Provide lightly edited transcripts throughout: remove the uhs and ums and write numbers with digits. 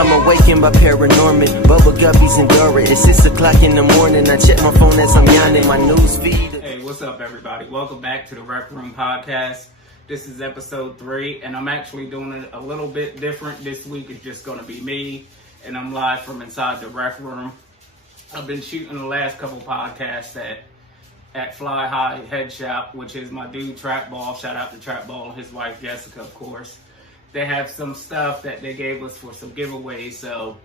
I'm awakened by paranormal, bubble guppies and Dora. It's 6 o'clock in the morning, I check my phone as I'm yawning, my news feed. Hey, what's up everybody? Welcome back to the RecRoom podcast. This is episode 3, and I'm actually doing it a little bit different. This week it's just gonna be me, and I'm live from inside the RecRoom. I've been shooting the last couple podcasts at Fly High Head Shop, which is my dude Trap Ball. Shout out to Trap Ball and his wife Jessica, of course. They have some stuff that they gave us for some giveaways, so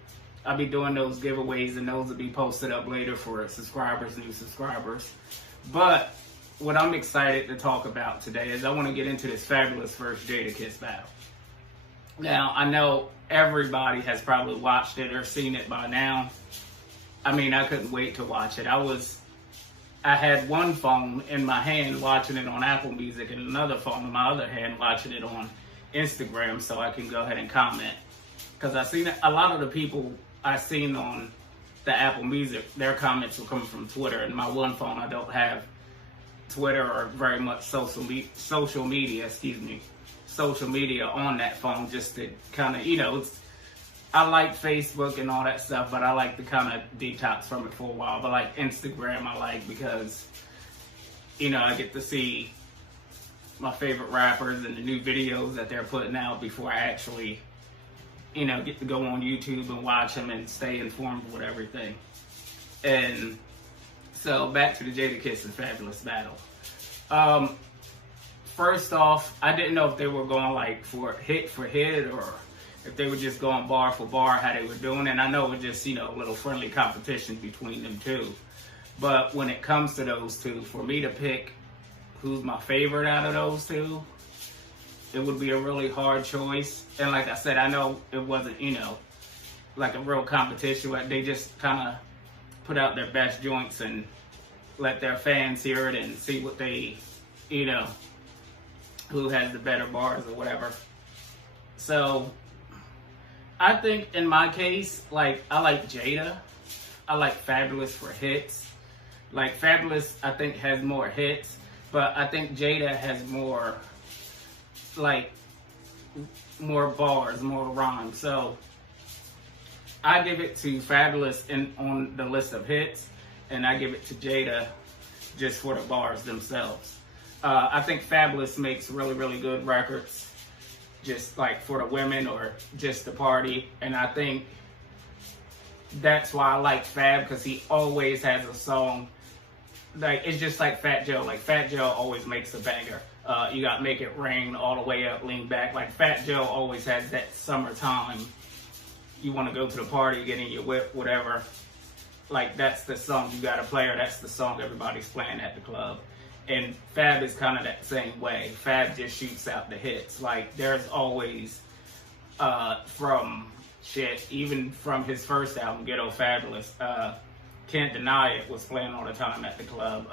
I'll be doing those giveaways, and those will be posted up later for subscribers, new subscribers. But what I'm excited to talk about today is I want to get into this Fabolous versus Jadakiss battle. Now, I know everybody has probably watched it or seen it by now. I mean, I couldn't wait to watch it. I had one phone in my hand watching it on Apple Music and another phone in my other hand watching it on Instagram, so I can go ahead and comment. Because I seen a lot of the people I seen on the Apple Music, their comments were coming from Twitter. And my one phone, I don't have Twitter or very much social media on that phone, just to kind of, I like Facebook and all that stuff, but I like to kind of detox from it for a while. But like Instagram, I like because, I get to see my favorite rappers and the new videos that they're putting out before I actually, get to go on YouTube and watch them and stay informed with everything. And so back to the Jadakiss and Fabolous battle. First off, I didn't know if they were going like for hit or if they were just going bar for bar, how they were doing. And I know it was just, a little friendly competition between them two. But when it comes to those two, for me to pick who's my favorite out of those two, it would be a really hard choice. And like I said, I know it wasn't, like a real competition, but they just kind of put out their best joints and let their fans hear it and see what they, who has the better bars or whatever. So I think in my case, like, I like Jada. I like Fabolous for hits. Like, Fabolous, I think, has more hits, but I think Jada has more, like, more bars, more rhymes. So I give it to Fabolous on the list of hits, and I give it to Jada just for the bars themselves. I think Fabolous makes really, really good records, just like for the women or just the party. And I think that's why I like Fab, because he always has a song. Like, it's just like Fat Joe. Like, Fat Joe always makes a banger. You got Make It Rain, All the Way Up, Lean Back. Like, Fat Joe always has that summertime. You want to go to the party, get in your whip, whatever. Like, that's the song you got to play, or that's the song everybody's playing at the club. And Fab is kind of that same way. Fab just shoots out the hits. Like, there's always, even from his first album, Ghetto Fabolous, Can't Deny It was playing all the time at the club.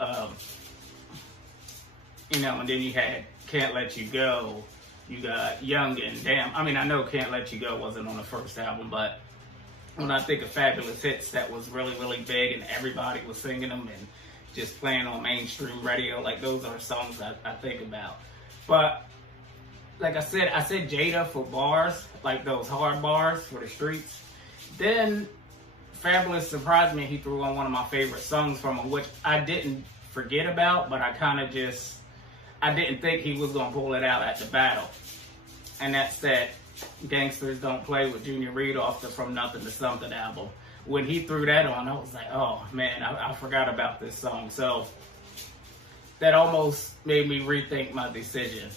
And then you had Can't Let You Go. You got Young and Damn. I mean, I know Can't Let You Go wasn't on the first album, but when I think of Fabolous hits that was really, really big and everybody was singing them and just playing on mainstream radio, like, those are songs I think about. But like I said Jada for bars, like those hard bars for the streets. Then Fabolous surprised me. He threw on one of my favorite songs from him, which I didn't forget about, but I didn't think he was gonna pull it out at the battle. And that's that Gangsters Don't Play with Junior Reid off the From Nothing to Something album. When he threw that on, I was like, oh man, I forgot about this song. So that almost made me rethink my decision.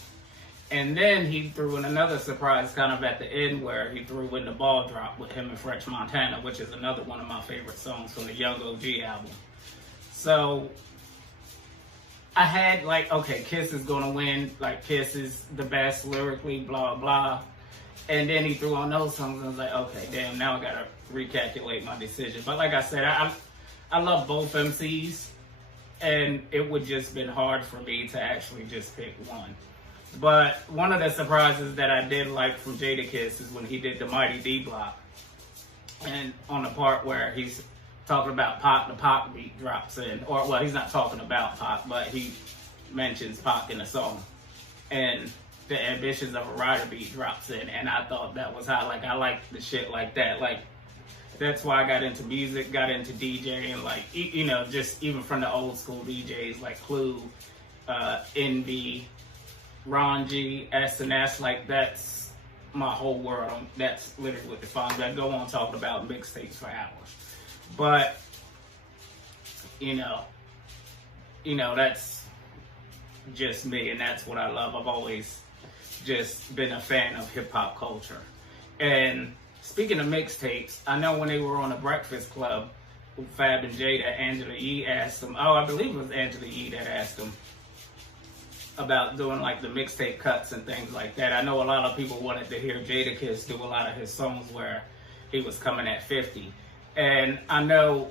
And then he threw in another surprise kind of at the end, where he threw in The Ball Drop with him and French Montana, which is another one of my favorite songs from the Young OG album. So I had like, okay, Kiss is gonna win. Like, Kiss is the best lyrically, blah, blah. And then he threw on those songs, and I was like, okay, damn, now I gotta recalculate my decision. But like I said, I love both MCs, and it would just been hard for me to actually just pick one. But one of the surprises that I did like from Jadakiss is when he did the Mighty D Block, and on the part where he's talking about Pac, the Pac beat drops in, or well, he's not talking about Pac, but he mentions Pac in the song. And the Ambitions of a Rider beat drops in, and I thought that was how, like, I like the shit like that. Like, that's why I got into music, got into DJing, like, you know, just even from the old school DJs like Clue, Envy, Ron G, S&S, like, that's my whole world. That's literally what defines me. I go on talking about mixtapes for hours. But, you know, that's just me, and that's what I love. I've always just been a fan of hip-hop culture. And speaking of mixtapes, I know when they were on the Breakfast Club with Fab and Jada, Angela Yee asked them, I believe it was Angela Yee that asked them about doing like the mixtape cuts and things like that. I know a lot of people wanted to hear Jadakiss do a lot of his songs where he was coming at 50. And I know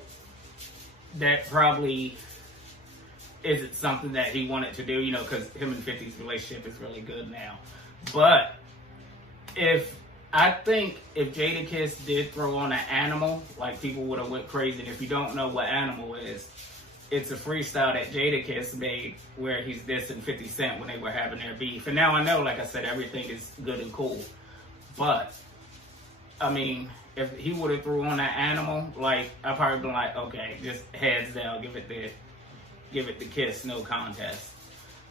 that probably isn't something that he wanted to do, you know, because him and 50's relationship is really good now. But I think if Jadakiss did throw on an Animal, like, people would have went crazy. And if you don't know what Animal is, it's a freestyle that Jadakiss made where he's dissing 50 Cent when they were having their beef. And now I know, like I said, everything is good and cool. But, I mean, if he would have threw on that Animal, like, I'd probably been like, okay, just heads down, give it the kiss, no contest.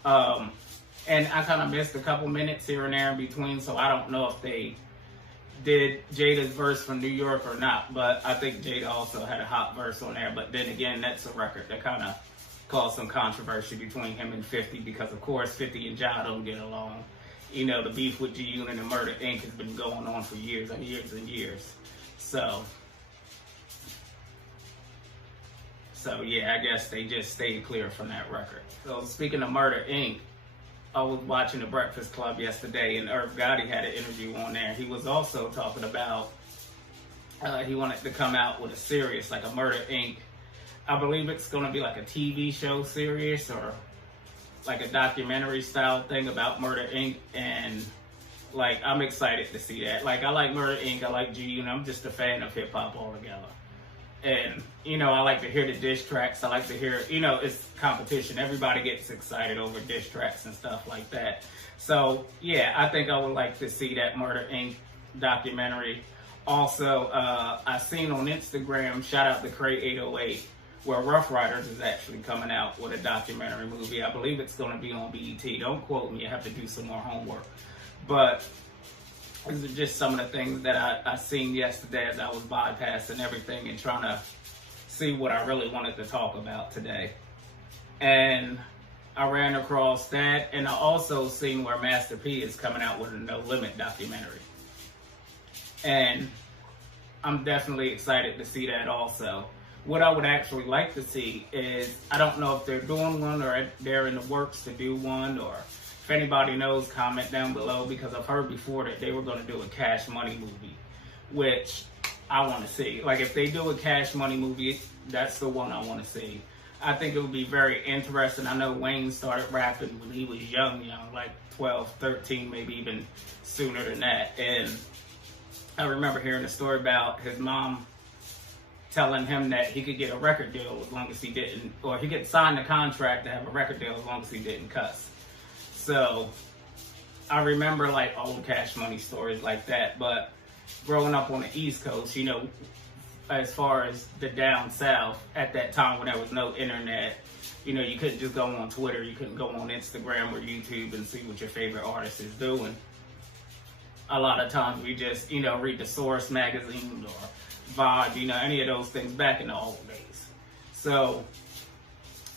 And I kind of missed a couple minutes here and there in between, so I don't know if they did Jada's verse from New York or not, but I think Jada also had a hot verse on there. But then again, that's a record that kind of caused some controversy between him and 50, because of course 50 and Ja don't get along. You know, the beef with G-Unit and Murder Inc. has been going on for years and years and years. So yeah, I guess they just stayed clear from that record. So speaking of Murder Inc., I was watching the Breakfast Club yesterday, and Irv Gotti had an interview on there. He was also talking about he wanted to come out with a series, like a Murder Inc. I believe it's going to be like a TV show series or like a documentary style thing about Murder Inc. And like, I'm excited to see that. Like, I like Murder Inc. I like G, you know, I'm just a fan of hip hop altogether. And, you know, I like to hear the diss tracks. I like to hear, you know, it's competition. Everybody gets excited over diss tracks and stuff like that. So, yeah, I think I would like to see that Murder Inc. documentary. Also, I seen on Instagram, shout out to Cray808, where Rough Riders is actually coming out with a documentary movie. I believe it's going to be on BET. Don't quote me. I have to do some more homework. But these are just some of the things that I seen yesterday as I was bypassing everything and trying to see what I really wanted to talk about today. And I ran across that, and I also seen where Master P is coming out with a No Limit documentary. And I'm definitely excited to see that also. What I would actually like to see is, I don't know if they're doing one or they're in the works to do one, or if anybody knows, comment down below, because I've heard before that they were going to do a Cash Money movie, which I want to see. Like, if they do a Cash Money movie, that's the one I want to see. I think it would be very interesting. I know Wayne started rapping when he was young, like 12, 13, maybe even sooner than that. And I remember hearing a story about his mom telling him that he could get a record deal as long as he didn't, or he could sign the contract to have a record deal as long as he didn't cuss. So I remember like old Cash Money stories like that. But growing up on the East Coast, you know, as far as the down south, at that time when there was no internet, you know, you couldn't just go on Twitter, you couldn't go on Instagram or YouTube and see what your favorite artist is doing. A lot of times we just, you know, read the Source magazine or Vibe, you know, any of those things back in the old days. So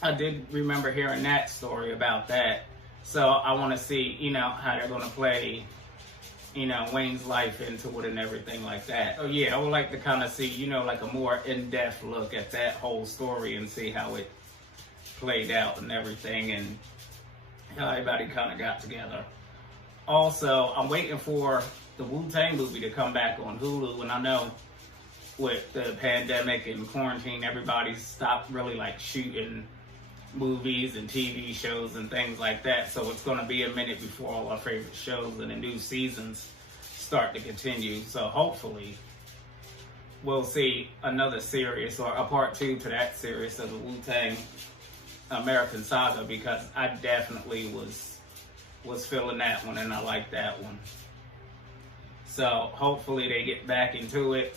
I did remember hearing that story about that. So I want to see, you know, how they're going to play, you know, Wayne's life into it and everything like that. So yeah, I would like to kind of see, you know, like a more in-depth look at that whole story and see how it played out and everything, and how everybody kind of got together. Also, I'm waiting for the Wu-Tang movie to come back on Hulu, and I know with the pandemic and quarantine, everybody's stopped really like shooting movies and TV shows and things like that. So it's going to be a minute before all our favorite shows and the new seasons start to continue. So hopefully we'll see another series or a part 2 to that series of the Wu-Tang American Saga, because I definitely was was feeling that one, and I like that one. So hopefully they get back into it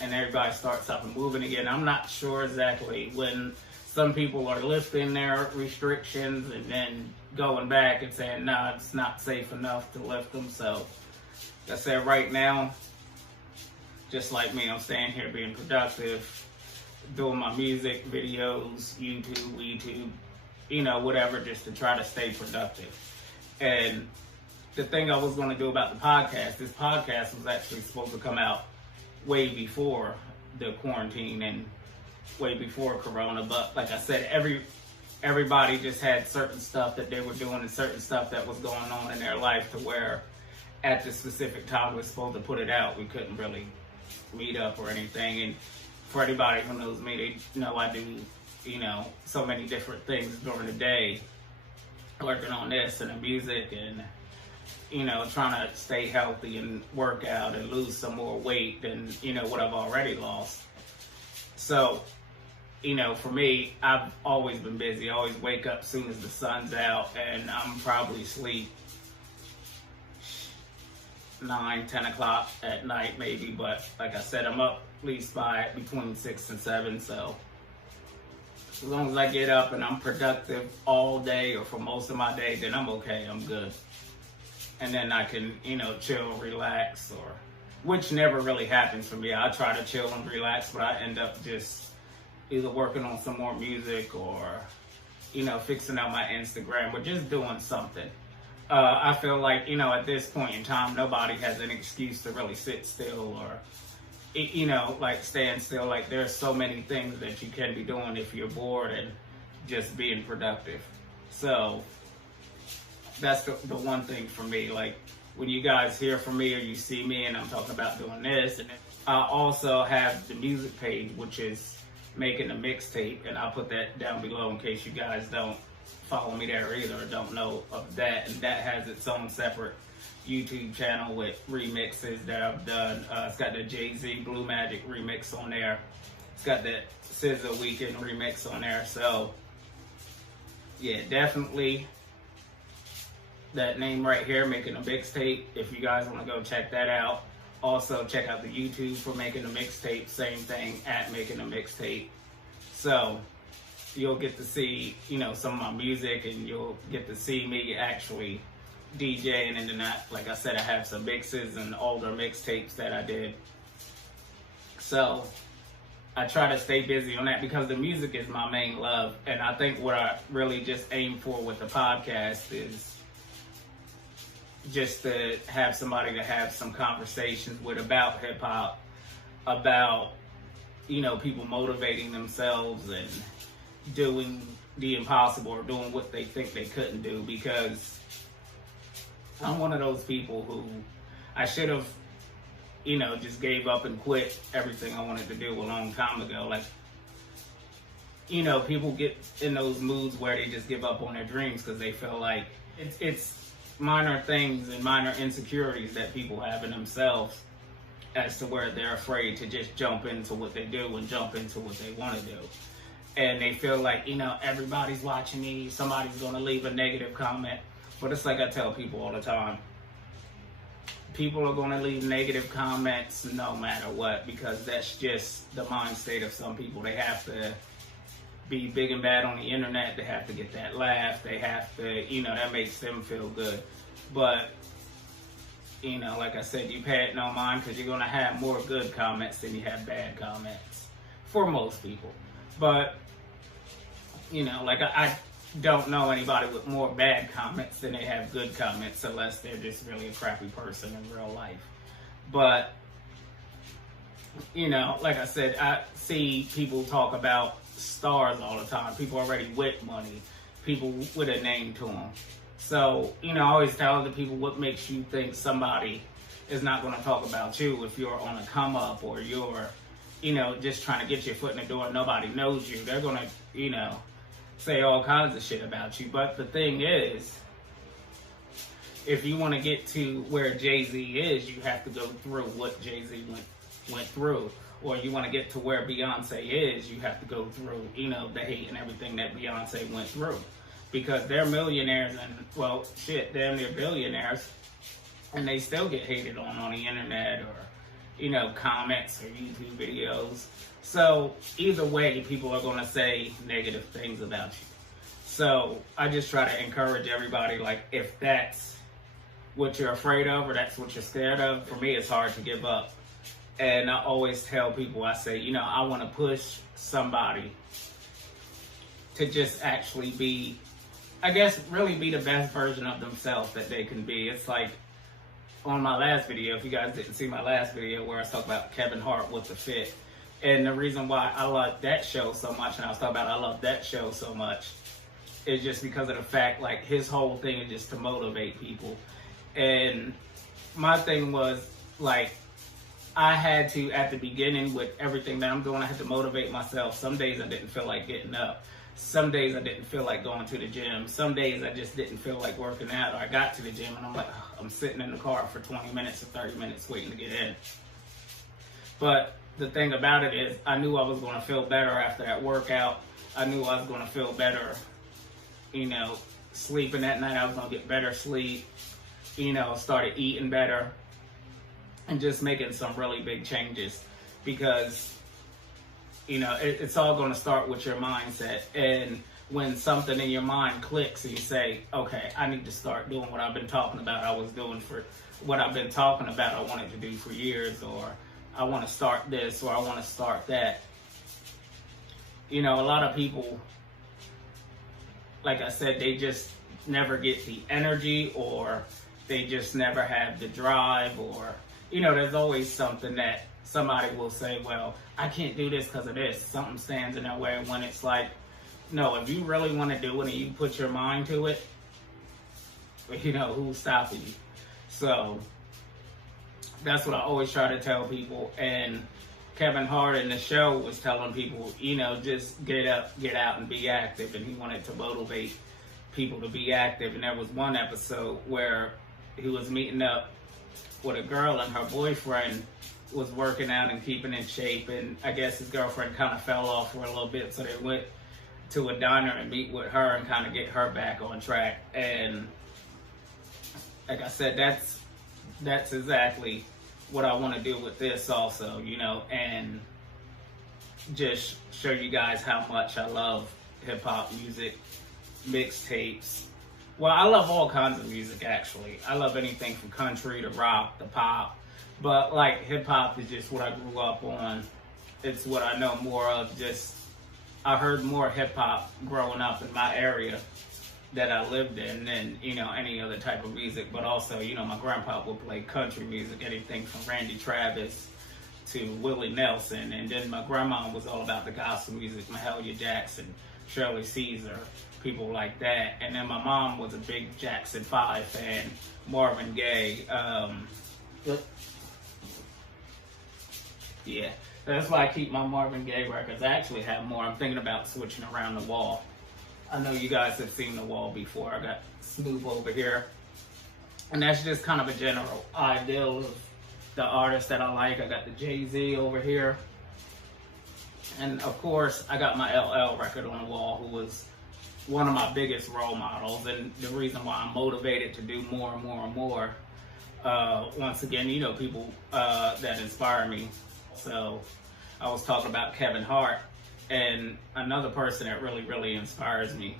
and everybody starts up and moving again. I'm not sure exactly when some people are lifting their restrictions and then going back and saying, nah, it's not safe enough to lift them. So like I said, right now, just like me, I'm staying here being productive, doing my music videos, YouTube, you know, whatever, just to try to stay productive. And the thing I was going to do about the podcast, this podcast was actually supposed to come out way before the quarantine and way before Corona. But like I said, everybody just had certain stuff that they were doing and certain stuff that was going on in their life to where at the specific time we were supposed to put it out, we couldn't really meet up or anything. And for anybody who knows me, they know I do, you know, so many different things during the day, working on this and the music and, you know, trying to stay healthy and work out and lose some more weight than, you know, what I've already lost. So, you know, for me, I've always been busy. I always wake up as soon as the sun's out, and I'm probably asleep 9, 10 o'clock at night maybe. But like I said, I'm up at least by between 6 and 7. So as long as I get up and I'm productive all day or for most of my day, then I'm okay, I'm good. And then I can, you know, chill, relax, or which never really happens for me. I try to chill and relax, but I end up just either working on some more music or, you know, fixing out my Instagram or just doing something. I feel like, you know, at this point in time, nobody has an excuse to really sit still or, you know, like stand still. Like there's so many things that you can be doing if you're bored and just being productive. So that's the one thing for me. Like when you guys hear from me or you see me and I'm talking about doing this, and I also have the music page, which is making a mixtape, and I'll put that down below in case you guys don't follow me there either or don't know of that. And that has its own separate YouTube channel with remixes that I've done. It's got the Jay-Z Blue Magic remix on there. It's got the SZA Weekend remix on there. So yeah, definitely that name right here, Making a Mixtape. If you guys want to go check that out. Also check out the YouTube for Making a Mixtape. Same thing, at Making a Mixtape. So you'll get to see, you know, some of my music, and you'll get to see me actually DJing. And then, like I said, I have some mixes and older mixtapes that I did. So I try to stay busy on that because the music is my main love. And I think what I really just aim for with the podcast is just to have somebody to have some conversations with about hip hop, about, you know, people motivating themselves and doing the impossible or doing what they think they couldn't do. Because I'm one of those people who I should have, you know, just gave up and quit everything I wanted to do a long time ago. Like, you know, people get in those moods where they just give up on their dreams because they feel like it's minor things and minor insecurities that people have in themselves as to where they're afraid to just jump into what they do and jump into what they want to do. And they feel like, you know, everybody's watching me, somebody's going to leave a negative comment. But it's like I tell people all the time, people are going to leave negative comments no matter what, because that's just the mind state of some people. They have to be big and bad on the internet. They have to get that laugh. They have to, you know, that makes them feel good. But, you know, like I said, you pay it no mind, because you're going to have more good comments than you have bad comments for most people. But, you know, like I don't know anybody with more bad comments than they have good comments, unless they're just really a crappy person in real life. But, you know, like I said, I see people talk about stars all the time, people already with money, people with a name to them. So, you know, I always tell the people, what makes you think somebody is not going to talk about you if you're on a come up or you're, you know, just trying to get your foot in the door and nobody knows you? They're going to, you know, say all kinds of shit about you. But the thing is, if you want to get to where Jay-Z is, you have to go through what Jay-Z went through. Or you want to get to where Beyonce is, you have to go through, you know, the hate and everything that Beyonce went through. because they're millionaires and, well, shit, damn near billionaires, and they still get hated on the internet or, you know, comments or YouTube videos. So either way, people are going to say negative things about you. So I just try to encourage everybody, like, if that's what you're afraid of or that's what you're scared of, for me, it's hard to give up. And I always tell people, I say, you know, I want to push somebody to just actually be, I guess, really be the best version of themselves that they can be. It's like on my last video, if you guys didn't see my last video where I was talking about Kevin Hart with the fit. And the reason why I love that show so much, and I was talking about I love that show so much, is just because of the fact, like, his whole thing is just to motivate people. And my thing was, like, I had to, at the beginning with everything that I'm doing, I had to motivate myself. Some days I didn't feel like getting up. Some days I didn't feel like going to the gym. Some days I just didn't feel like working out. Or I got to the gym and I'm like, oh, I'm sitting in the car for 20 minutes or 30 minutes waiting to get in. But the thing about it is, I knew I was going to feel better after that workout. I knew I was going to feel better, you know, sleeping that night. I was going to get better sleep, you know, started eating better, and just making some really big changes. Because, you know, it's all going to start with your mindset. And when something in your mind clicks and you say, okay, I need to start doing what I've been talking about, I wanted to do for years, or I want to start this, or I want to start that. You know, a lot of people, like I said, they just never get the energy, or they just never have the drive, or, you know, there's always something that somebody will say, well, I can't do this because of this. Something stands in their way. When it's like, no, if you really want to do it and you put your mind to it, you know, who's stopping you? So that's what I always try to tell people. And Kevin Hart in the show was telling people, you know, just get up, get out and be active. And he wanted to motivate people to be active. And there was one episode where he was meeting up with a girl and her boyfriend was working out and keeping in shape. And I guess his girlfriend kind of fell off for a little bit. So they went to a diner and meet with her and kind of get her back on track. And like I said, that's exactly what I want to do with this also, you know, and just show you guys how much I love hip-hop music, mixtapes. Well, I love all kinds of music, actually. I love anything from country to rock to pop. But, like, hip-hop is just what I grew up on. It's what I know more of. Just, I heard more hip-hop growing up in my area that I lived in than, you know, any other type of music. But also, you know, my grandpa would play country music, anything from Randy Travis to Willie Nelson. And then my grandma was all about the gospel music, Mahalia Jackson, Shirley Caesar, people like that. And then my mom was a big Jackson 5 fan, Marvin Gaye. Yeah, that's why I keep my Marvin Gaye records. I actually have more. I'm thinking about switching around the wall. I know you guys have seen the wall before. I got Snoop over here. And that's just kind of a general ideal of the artists that I like. I got the Jay-Z over here. And of course, I got my LL record on the wall, who was one of my biggest role models. And the reason why I'm motivated to do more and more and more. Once again, you know, people that inspire me. So I was talking about Kevin Hart. And another person that really, really inspires me.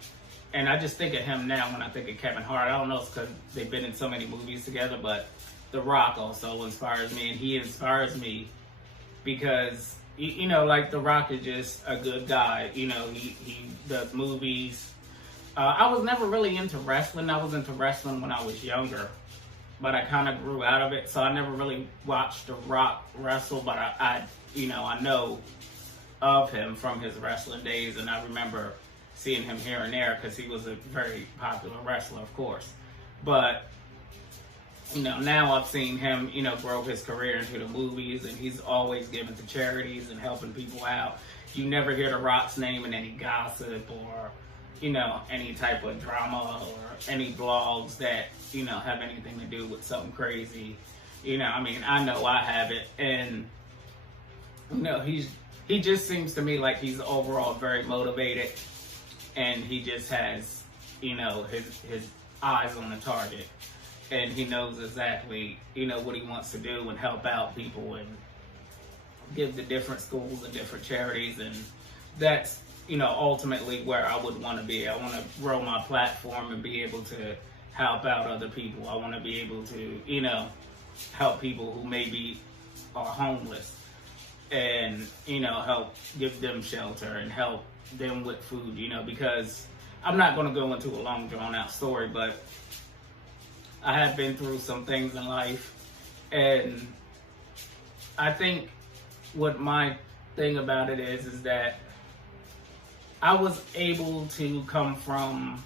And I just think of him now when I think of Kevin Hart. I don't know if it's because they've been in so many movies together, but The Rock also inspires me. And he inspires me because, you know, like The Rock is just a good guy. You know, he does movies. I was never really into wrestling. I was into wrestling when I was younger, but I kind of grew out of it. So I never really watched The Rock wrestle, but I know of him from his wrestling days, and I remember seeing him here and there because he was a very popular wrestler, of course. But, you know, now I've seen him, you know, grow his career into the movies, and he's always giving to charities and helping people out. You never hear The Rock's name in any gossip or, you know, any type of drama or any blogs that, you know, have anything to do with something crazy. You know, I mean, I know I have it, and, you know, he just seems to me like he's overall very motivated, and he just has his eyes on the target, and he knows exactly, what he wants to do and help out people and give to different schools and different charities. And that's, ultimately where I would want to be. I want to grow my platform and be able to help out other people. I want to be able to, help people who maybe are homeless and, help give them shelter and help them with food, because I'm not going to go into a long drawn out story, but I have been through some things in life, and I think what my thing about it is that I was able to come from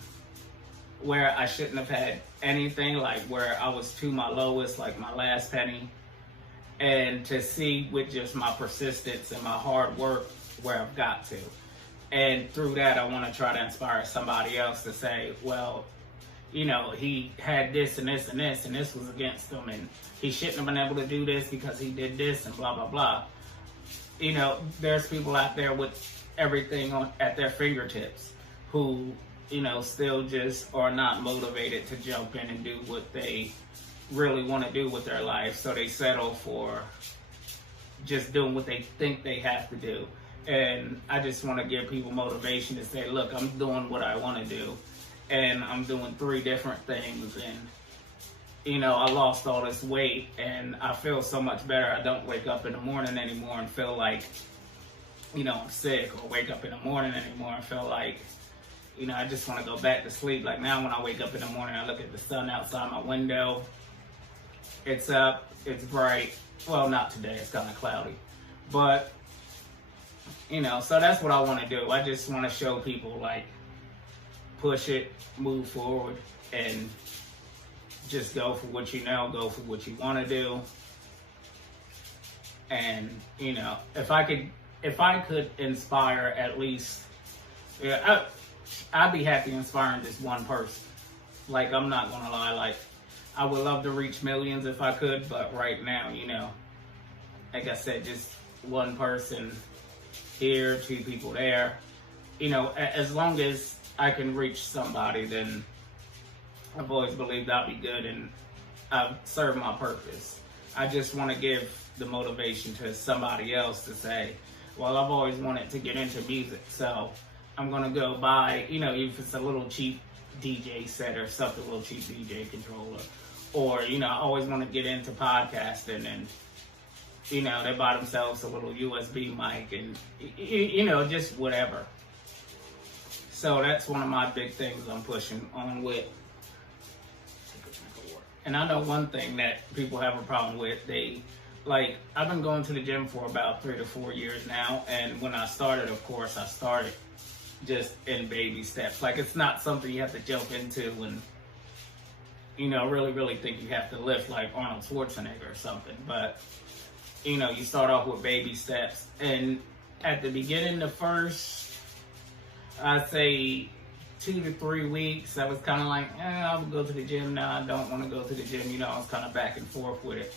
where I shouldn't have had anything, like where I was to my lowest, like my last penny, and to see with just my persistence and my hard work where I've got to. And through that, I want to try to inspire somebody else to say, well, he had this and this and this, and this was against him, and he shouldn't have been able to do this because he did this and blah, blah, blah. There's people out there with everything at their fingertips who, still just are not motivated to jump in and do what they really want to do with their life. So they settle for just doing what they think they have to do. And I just want to give people motivation to say, look, I'm doing what I want to do, and I'm doing 3 different things, and I lost all this weight, and I feel so much better. I don't wake up in the morning anymore and feel like, I'm sick, or wake up in the morning anymore and feel like, I just want to go back to sleep. Like now when I wake up in the morning, I look at the sun outside my window. It's up, it's bright. Well, not today, it's kind of cloudy. But, so that's what I want to do. I just want to show people, like, push it, move forward, and just go for what go for what you want to do. And, if I could inspire at least, I'd be happy inspiring just one person. Like, I'm not gonna lie, like, I would love to reach millions if I could, but right now, like I said, just one person here, 2 people there. As long as I can reach somebody, then I've always believed I'll be good, and I've served my purpose. I just want to give the motivation to somebody else to say, well, I've always wanted to get into music, so I'm going to go buy, even if it's a little cheap DJ set or something, a little cheap DJ controller. Or, I always want to get into podcasting, and, they buy themselves a little USB mic and, just whatever. So that's one of my big things I'm pushing on with. And I know one thing that people have a problem with. I've been going to the gym for about 3 to 4 years now. And when I started, of course, I started just in baby steps. Like, it's not something you have to jump into and, really, really think you have to lift like Arnold Schwarzenegger or something. But, you start off with baby steps. And at the beginning, the first, I'd say 2 to 3 weeks, I was kind of like, I'll go to the gym now. I don't want to go to the gym. I was kind of back and forth with it.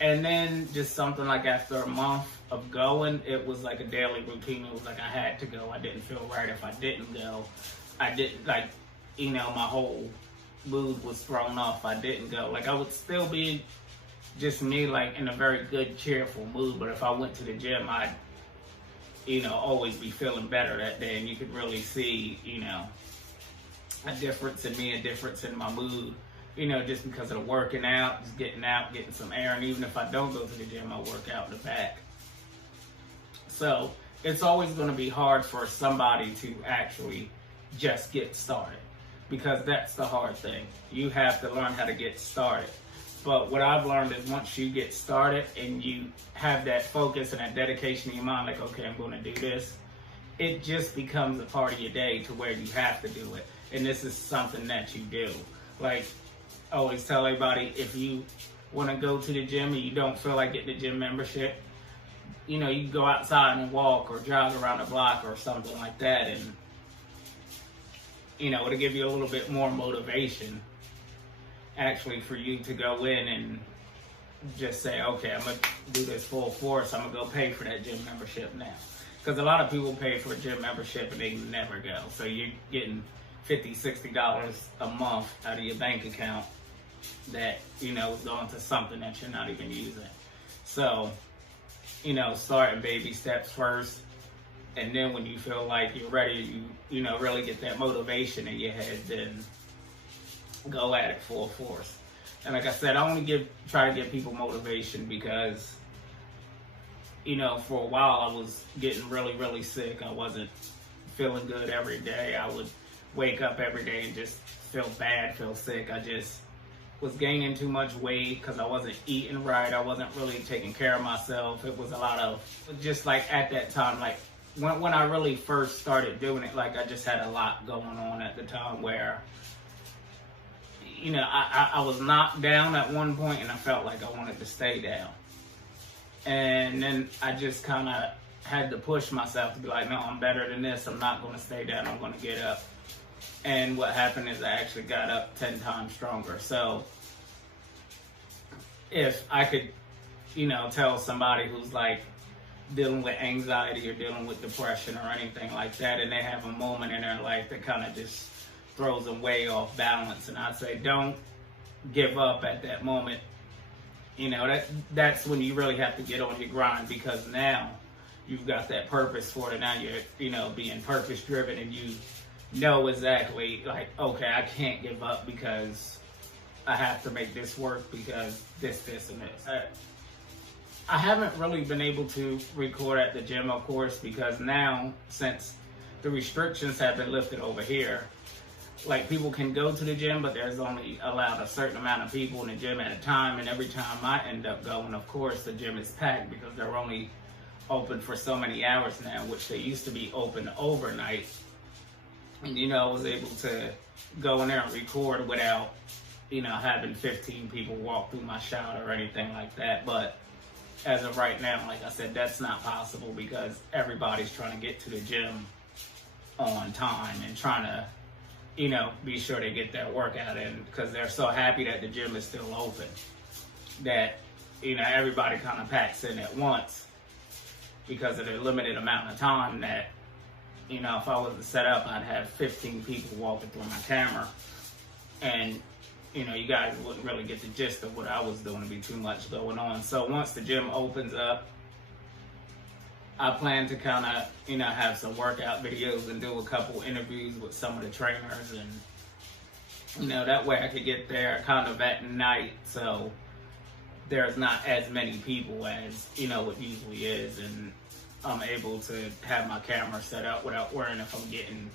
And then just something like after a month of going, it was like a daily routine. It was like I had to go. I didn't feel right if I didn't go. I didn't, like, my whole mood was thrown off. I didn't go. Like, I would still be just me, like, in a very good, cheerful mood. But if I went to the gym, I'd, always be feeling better that day. And you could really see, a difference in me, a difference in my mood. Just because of the working out, just getting out, getting some air. And even if I don't go to the gym, I work out in the back. So it's always going to be hard for somebody to actually just get started, because that's the hard thing. You have to learn how to get started. But what I've learned is once you get started and you have that focus and that dedication in your mind, like, okay, I'm going to do this, it just becomes a part of your day to where you have to do it. And this is something that you do. Like, I always tell everybody, if you want to go to the gym and you don't feel like getting the gym membership, you can go outside and walk or jog around the block or something like that, and it'll give you a little bit more motivation actually for you to go in and just say, okay, I'm going to do this full force. I'm going to go pay for that gym membership now. Because a lot of people pay for a gym membership and they never go. So you're getting $50, $60 a month out of your bank account that, you know, is going to something that you're not even using. So, you know, starting baby steps first. And then when you feel like you're ready, you know, really get that motivation in your head, then go at it full force. And like I said, I only try to give people motivation because, you know, for a while I was getting really, really sick. I wasn't feeling good every day. I would wake up every day and just feel bad, feel sick. I just was gaining too much weight because I wasn't eating right. I wasn't really taking care of myself. It was a lot of, just like at that time, like when I really first started doing it, like I just had a lot going on at the time where, you know, I was knocked down at one point and I felt like I wanted to stay down. And then I just kind of had to push myself to be like, no, I'm better than this. I'm not going to stay down. I'm going to get up. And what happened is I actually got up 10 times stronger. So if I could, you know, tell somebody who's like dealing with anxiety or dealing with depression or anything like that, and they have a moment in their life that kind of just throws them way off balance, and I'd say don't give up at that moment. You know, that's when you really have to get on your grind, because now you've got that purpose for it. Now you're, you know, being purpose driven, and you know exactly like, okay, I can't give up because I have to make this work because this, and this. I haven't really been able to record at the gym, of course, because now, since the restrictions have been lifted over here, like people can go to the gym, but there's only allowed a certain amount of people in the gym at a time. And every time I end up going, of course, the gym is packed because they're only open for so many hours now, which they used to be open overnight. And, you know, I was able to go in there and record without, you know, having 15 people walk through my shot or anything like that. But as of right now, like I said, that's not possible because everybody's trying to get to the gym on time and trying to, you know, be sure they get their workout in, because they're so happy that the gym is still open that, you know, everybody kind of packs in at once because of the limited amount of time that, you know, if I was to set up, I'd have 15 people walking through my camera, and, you know, you guys wouldn't really get the gist of what I was doing. It'd be too much going on. So once the gym opens up, I plan to kind of, you know, have some workout videos and do a couple interviews with some of the trainers, and, you know, that way I could get there kind of at night, so there's not as many people as, you know, it usually is, and I'm able to have my camera set up without worrying if I'm getting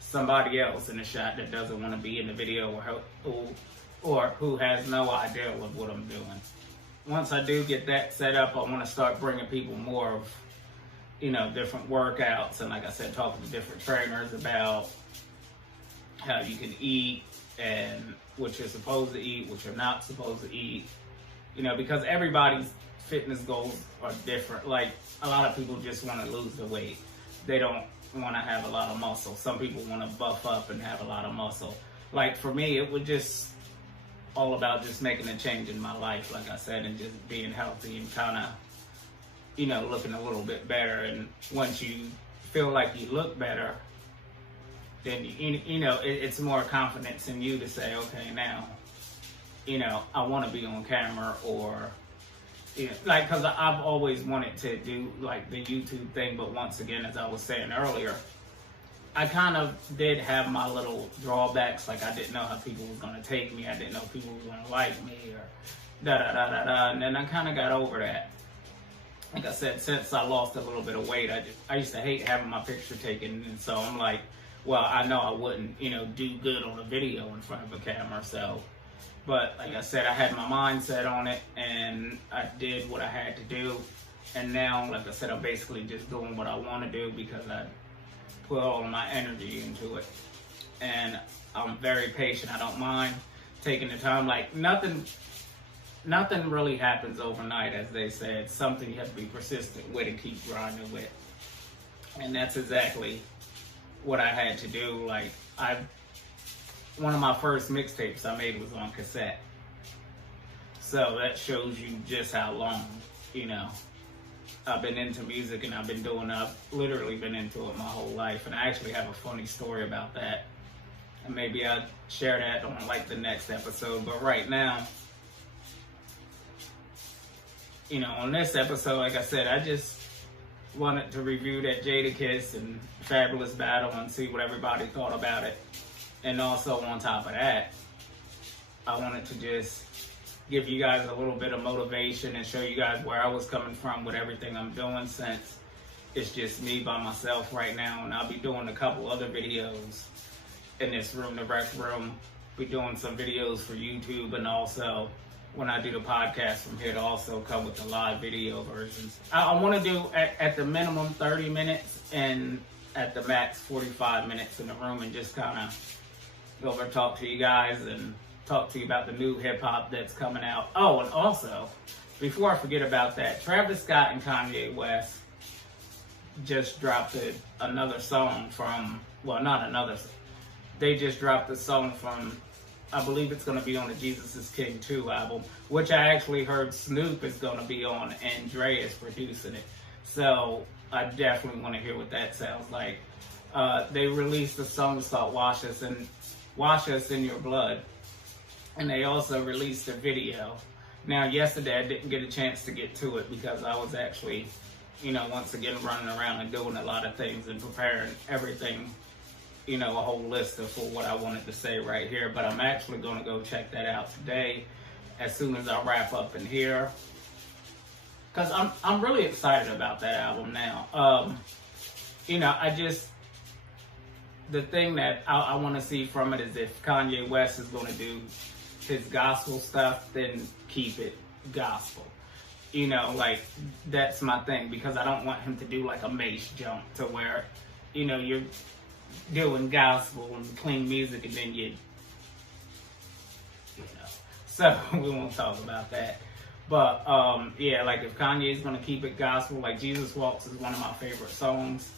somebody else in the shot that doesn't want to be in the video, or who has no idea of what I'm doing. Once I do get that set up, I want to start bringing people more of, you know, different workouts, and like I said, talking to different trainers about how you can eat and what you're supposed to eat, what you're not supposed to eat, you know, because everybody's fitness goals are different. Like, a lot of people just want to lose the weight. They don't want to have a lot of muscle. Some people want to buff up and have a lot of muscle. Like, for me, it was just all about just making a change in my life, like I said, and just being healthy and kind of, you know, looking a little bit better. And once you feel like you look better, then, you know, it's more confidence in you to say, okay, now, you know, I want to be on camera, or, you know, like, because I've always wanted to do, like, the YouTube thing, but once again, as I was saying earlier, I kind of did have my little drawbacks. Like, I didn't know how people were going to take me. I didn't know people were going to like me, or da-da-da-da-da, and then I kind of got over that. Like I said, since I lost a little bit of weight, I used to hate having my picture taken, and so I'm like, well, I know I wouldn't, you know, do good on a video in front of a camera, so, but like I said, I had my mindset on it, and I did what I had to do, and now, like I said, I'm basically just doing what I want to do because I put all of my energy into it, and I'm very patient. I don't mind taking the time. Like, nothing really happens overnight, as they say. It's something you have to be persistent with and keep grinding with. And that's exactly what I had to do. Like, one of my first mixtapes I made was on cassette. So that shows you just how long, you know, I've been into music, and I've literally been into it my whole life. And I actually have a funny story about that. And maybe I'll share that on like the next episode. But right now, you know, on this episode, like I said, I just wanted to review that Jadakiss and Fabolous battle and see what everybody thought about it. And also on top of that, I wanted to just give you guys a little bit of motivation and show you guys where I was coming from with everything I'm doing, since it's just me by myself right now. And I'll be doing a couple other videos in this room, the RecRoom. Be doing some videos for YouTube, and also when I do the podcast from here to also come with the live video versions. I want to do at the minimum 30 minutes and at the max 45 minutes in the room, and just kind of go over and talk to you guys and talk to you about the new hip hop that's coming out. Oh, and also, before I forget about that, Travis Scott and Kanye West just dropped another song from, well, not another, they just dropped a song from, I believe it's going to be on the Jesus is King 2 album, which I actually heard Snoop is going to be on and Dre is producing it. So I definitely want to hear what that sounds like. They released a song called Wash Us in Your Blood. And they also released a video. Now, yesterday I didn't get a chance to get to it because I was actually, you know, once again running around and doing a lot of things and preparing everything, you know, a whole list of for what I wanted to say right here. But I'm actually going to go check that out today as soon as I wrap up in here, because I'm really excited about that album now. You know, the thing that I want to see from it is if Kanye West is going to do his gospel stuff, then keep it gospel. You know, like, that's my thing, because I don't want him to do like a Mace jump to where, you know, you're doing gospel and clean music and then you know. So we won't talk about that. But yeah, like if Kanye's gonna keep it gospel, like Jesus Walks is one of my favorite songs.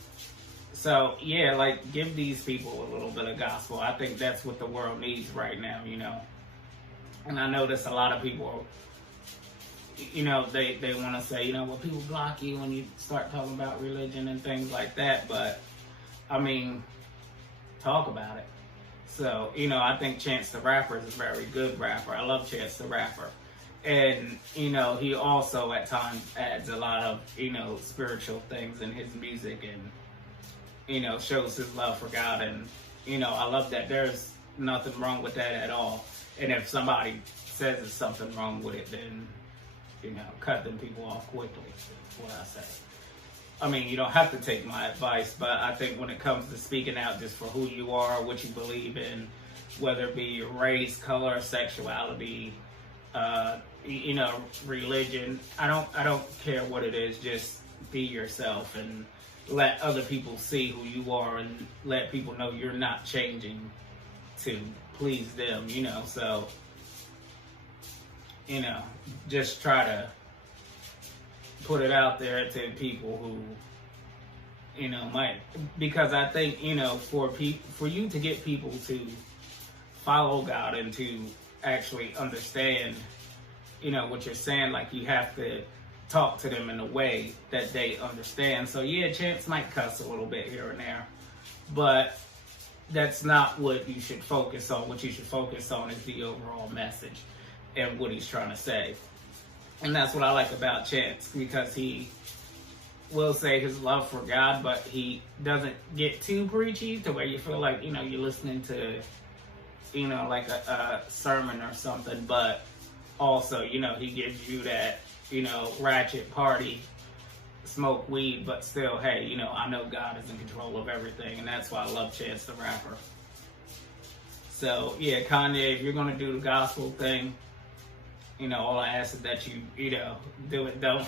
So yeah, like give these people a little bit of gospel. I think that's what the world needs right now, you know. And I notice a lot of people, you know, they want to say, you know, well, people block you when you start talking about religion and things like that. But I mean, talk about it. So, you know, I think Chance the Rapper is a very good rapper. I love Chance the Rapper. And, you know, he also at times adds a lot of, you know, spiritual things in his music and, you know, shows his love for God. And, you know, I love that. There's nothing wrong with that at all. And if somebody says there's something wrong with it, then, you know, cut them people off quickly. That's what I say. I mean, you don't have to take my advice, but I think when it comes to speaking out just for who you are, what you believe in, whether it be your race, color, sexuality, you know, religion, I don't care what it is. Just be yourself and let other people see who you are and let people know you're not changing to please them, you know. So, you know, just try to put it out there to people who, you know, might, because I think, you know, for you to get people to follow God and to actually understand, you know, what you're saying, like you have to talk to them in a way that they understand. So yeah, Chance might cuss a little bit here and there, but that's not what you should focus on. What you should focus on is the overall message and what he's trying to say. And that's what I like about Chance, because he will say his love for God, but he doesn't get too preachy to where you feel like, you know, you're listening to, you know, like a sermon or something. But also, you know, he gives you that, you know, ratchet party, smoke weed, but still, hey, you know, I know God is in control of everything, and that's why I love Chance the Rapper. So yeah, Kanye, if you're gonna do the gospel thing, you know, all I ask is that you know, do it. Don't.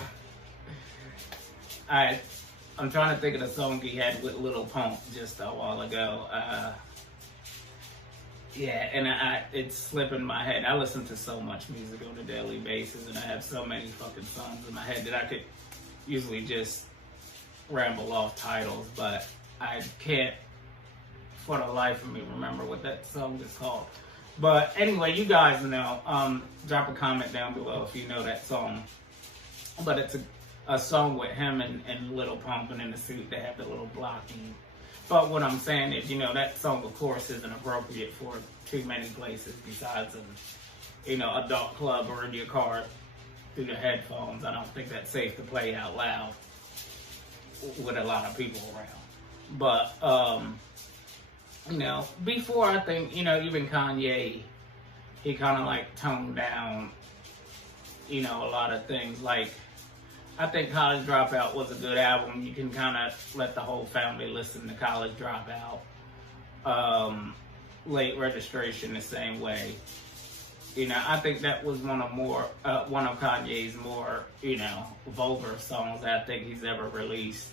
I'm trying to think of the song he had with Lil Pump just a while ago. Yeah, and it's slipping my head. I listen to so much music on a daily basis, and I have so many fucking songs in my head that I could usually just ramble off titles, but I can't for the life of me remember what that song is called. But anyway, you guys know, drop a comment down below if you know that song. But it's a song with him and Lil Pump, and in the suit they have the little blocky But what I'm saying is, you know, that song, of course, isn't appropriate for too many places besides a, you know, adult club or in your car through the headphones. I don't think that's safe to play out loud with a lot of people around. But, you know, before, I think, you know, even Kanye, he kind of like toned down, you know, a lot of things. Like, I think College Dropout was a good album. You can kind of let the whole family listen to College Dropout. Late Registration the same way. You know, I think that was one of Kanye's more, you know, vulgar songs I think he's ever released.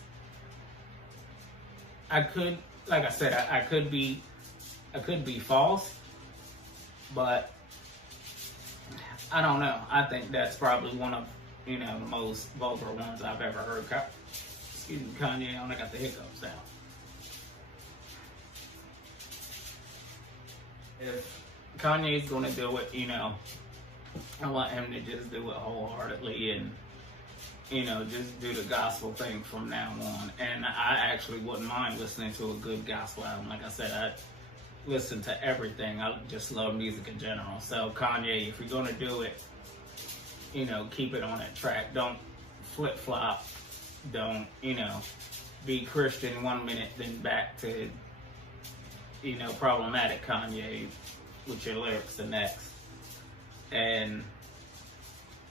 Like I said, I could be false, but I don't know. I think that's probably one of, you know, the most vulgar ones I've ever heard. Excuse me, Kanye, I got the hiccups now. If Kanye's gonna do it, you know, I want him to just do it wholeheartedly and, you know, just do the gospel thing from now on. And I actually wouldn't mind listening to a good gospel album. Like I said, I listen to everything. I just love music in general. So Kanye, if you're gonna do it, you know, keep it on that track. Don't flip-flop. Don't, you know, be Christian 1 minute, then back to, you know, problematic Kanye with your lyrics the next. And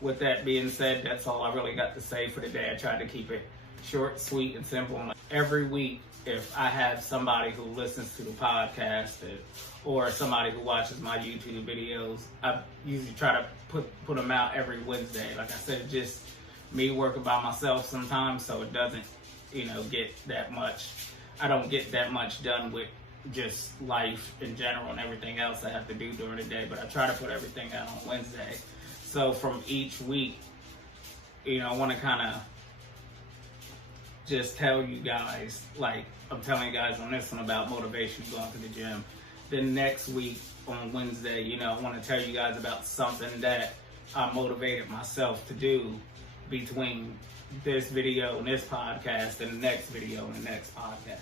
with that being said, that's all I really got to say for today. I tried to keep it short, sweet, and simple. Every week, if I have somebody who listens to the podcast or somebody who watches my YouTube videos, I usually try to put them out every Wednesday. Like I said, just me working by myself sometimes, so it doesn't, you know, get that much. I don't get that much done with just life in general and everything else I have to do during the day, but I try to put everything out on Wednesday. So from each week, you know, I want to kind of just tell you guys, like I'm telling you guys on this one about motivation going to the gym. Then next week on Wednesday, you know, I want to tell you guys about something that I motivated myself to do between this video and this podcast and the next video and the next podcast.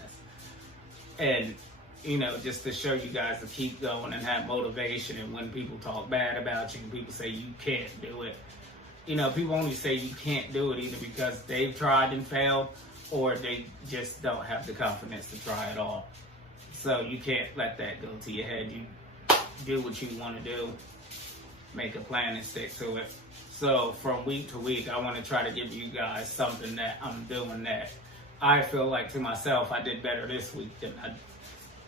And, you know, just to show you guys to keep going and have motivation. And when people talk bad about you and people say you can't do it, you know, people only say you can't do it either because they've tried and failed or they just don't have the confidence to try at all. So you can't let that go to your head. You do what you want to do, make a plan and stick to it. So from week to week, I want to try to give you guys something that I'm doing that I feel like to myself I did better this week than I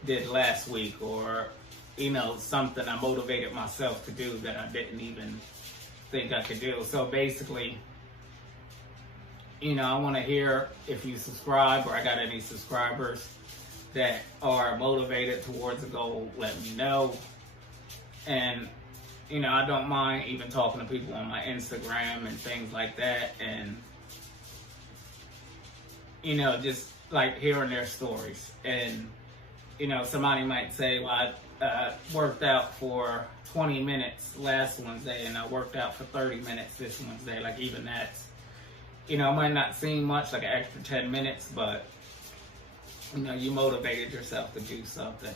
did last week, or, you know, something I motivated myself to do that I didn't even think I could do. So basically, you know, I want to hear if you subscribe or I got any subscribers that are motivated towards a goal, let me know. And, you know, I don't mind even talking to people on my Instagram and things like that. And, you know, just like hearing their stories. And, you know, somebody might say, well, I worked out for 20 minutes last Wednesday and I worked out for 30 minutes this Wednesday. Like, even that's, you know, it might not seem much, like an extra 10 minutes, but, you know, you motivated yourself to do something.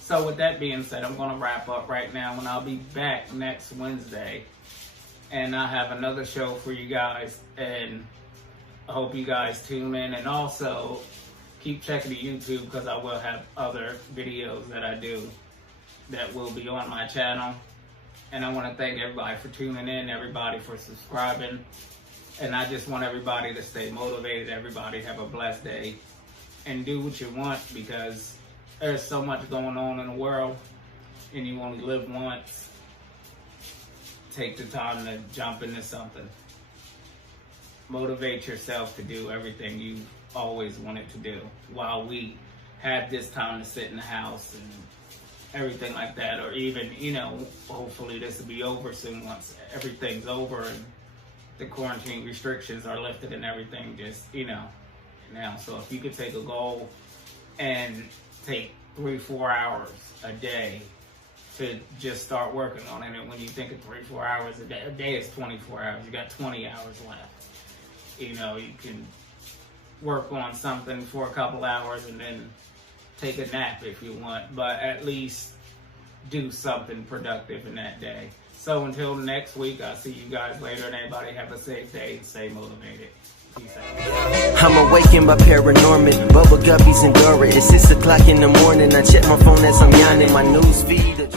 So with that being said, I'm going to wrap up right now, and I'll be back next Wednesday. And I have another show for you guys, and I hope you guys tune in. And also, keep checking the YouTube because I will have other videos that I do that will be on my channel. And I want to thank everybody for tuning in, everybody for subscribing. And I just want everybody to stay motivated, everybody have a blessed day, and do what you want, because there's so much going on in the world and you only live once. Take the time to jump into something. Motivate yourself to do everything you always wanted to do while we have this time to sit in the house and everything like that. Or even, you know, hopefully this will be over soon once everything's over and the quarantine restrictions are lifted and everything, just, you know, now. So if you could take a goal and take 3-4 hours a day to just start working on it. And when you think of 3-4 hours a day is 24 hours. You got 20 hours left. You know, you can work on something for a couple hours and then take a nap if you want, but at least do something productive in that day. So until next week, I'll see you guys later, and everybody have a safe day and stay motivated. Peace out. I'm awakened by paranormal, bubble guppies and Dora. It's 6 o'clock in the morning. I check my phone as I'm yawning. My news feed.